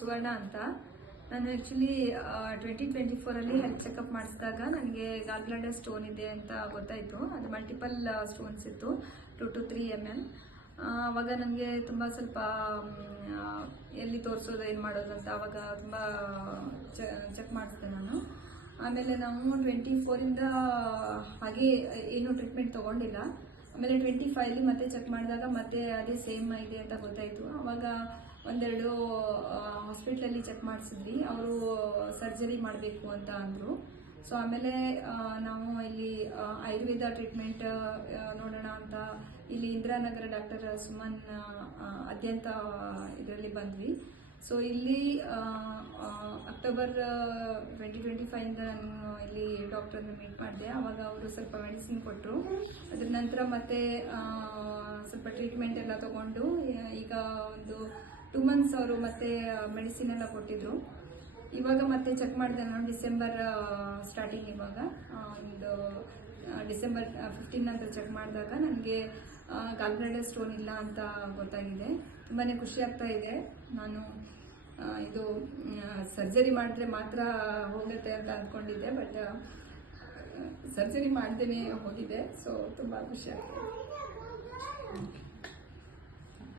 ಸುವರ್ಣ ಅಂತ. ನಾನು actually 2024 health checkup ಮಾಡಿಸಿದಾಗ ನನಗೆ ಗಾಲ್ ಬ್ಲಾಡರ್ ಸ್ಟೋನ್ ಇದೆ ಅಂತ ಗೊತ್ತಾಯಿತು. ಅದು ಮಲ್ಟಿಪಲ್ ಸ್ಟೋನ್ಸ್ ಇತ್ತು, 2 to 3 mm. ಆವಾಗ ನನಗೆ ತುಂಬ ಸ್ವಲ್ಪ ಎಲ್ಲಿ ತೋರಿಸೋದು ಏನು ಮಾಡೋದು ಅಂತ ಆವಾಗ ತುಂಬ ಚೆಕ್ ಮಾಡಿಸಿದೆ ನಾನು. ಆಮೇಲೆ ನಾವು 24ಇಂದ ಹಾಗೆ ಏನೂ ಟ್ರೀಟ್ಮೆಂಟ್ ತೊಗೊಂಡಿಲ್ಲ. ಆಮೇಲೆ 25 ಮತ್ತೆ ಚೆಕ್ ಮಾಡಿದಾಗ ಮತ್ತೆ ಅದೇ ಸೇಮ್ ಇದೆ ಅಂತ ಗೊತ್ತಾಯಿತು. ಆವಾಗ ಒಂದೆರಡು ಹಾಸ್ಪಿಟ್ಲಲ್ಲಿ ಚೆಕ್ ಮಾಡಿಸಿದ್ವಿ. ಅವರು ಸರ್ಜರಿ ಮಾಡಬೇಕು ಅಂತ ಅಂದರು. ಸೊ ಆಮೇಲೆ ನಾವು ಇಲ್ಲಿ ಆಯುರ್ವೇದ ಟ್ರೀಟ್ಮೆಂಟ್ ನೋಡೋಣ ಅಂತ ಇಲ್ಲಿ ಇಂದಿರಾನಗರ ಡಾಕ್ಟರ್ ಸುಮನ್ ಅದ್ಯಂತ ಇದರಲ್ಲಿ ಬಂದ್ವಿ. ಸೊ ಇಲ್ಲಿ ಅಕ್ಟೋಬರ್ 2025ಇಂದ ನಾನು ಇಲ್ಲಿ ಡಾಕ್ಟರ್ನ ಮೀಟ್ ಮಾಡಿದೆ. ಆವಾಗ ಅವರು ಸ್ವಲ್ಪ ಮೆಡಿಸಿನ್ ಕೊಟ್ಟರು. ಅದ್ರ ನಂತರ ಮತ್ತೆ ಸ್ವಲ್ಪ ಟ್ರೀಟ್ಮೆಂಟ್ ಎಲ್ಲ ತಗೊಂಡು ಈಗ ಒಂದು 2 months ಅವರು ಮತ್ತೆ ಮೆಡಿಸಿನ್ ಎಲ್ಲ ಕೊಟ್ಟಿದ್ರು. ಇವಾಗ ಮತ್ತೆ ಚೆಕ್ ಮಾಡಿದೆ ನಾನು ಡಿಸೆಂಬರ್ ಸ್ಟಾರ್ಟಿಂಗ್. ಇವಾಗ ಒಂದು ಡಿಸೆಂಬರ್ 15 ನಂತರ ಚೆಕ್ ಮಾಡಿದಾಗ ನನಗೆ ಗಾಲ್ ಬ್ಲಾಡರ್ ಸ್ಟೋನ್ ಇಲ್ಲ ಅಂತ ಗೊತ್ತಾಗಿದೆ. ತುಂಬಾ ಖುಷಿ ಆಗ್ತಾ ಇದೆ. ನಾನು ಇದು ಸರ್ಜರಿ ಮಾಡಿದ್ರೆ ಮಾತ್ರ ಹೋಗುತ್ತೆ ಅಂತ ಅಂದ್ಕೊಂಡಿದ್ದೆ, ಬಟ್ ಸರ್ಜರಿ ಮಾಡ್ದೇ ಹೋಗಿದೆ. ಸೊ ತುಂಬ ಖುಷಿ ಆಗ್ತದೆ.